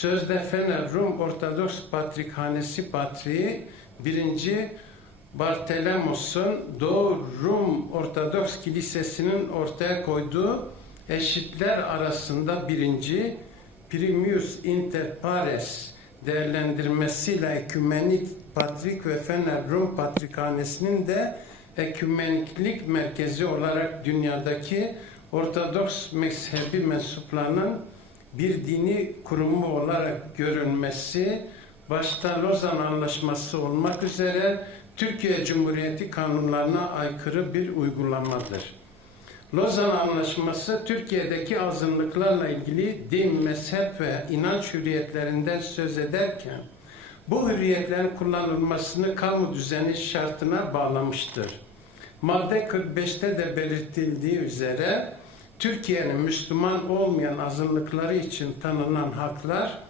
Sözde Fener Rum Ortodoks Patrikhanesi Patriği 1. Bartelemos'un Doğu Rum Ortodoks Kilisesi'nin ortaya koyduğu eşitler arasında birinci Primius Inter Pares değerlendirmesiyle ekümenik Patrik ve Fener Rum Patrikhanesi'nin de ekümeniklik merkezi olarak dünyadaki Ortodoks mezhebi mensuplarının bir dini kurumu olarak görülmesi, başta Lozan Anlaşması olmak üzere Türkiye Cumhuriyeti kanunlarına aykırı bir uygulamadır. Lozan Anlaşması Türkiye'deki azınlıklarla ilgili din, mezhep ve inanç hürriyetlerinden söz ederken bu hürriyetlerin kullanılmasını kamu düzeni şartına bağlamıştır. Madde 45'te de belirtildiği üzere Türkiye'nin Müslüman olmayan azınlıkları için tanınan haklar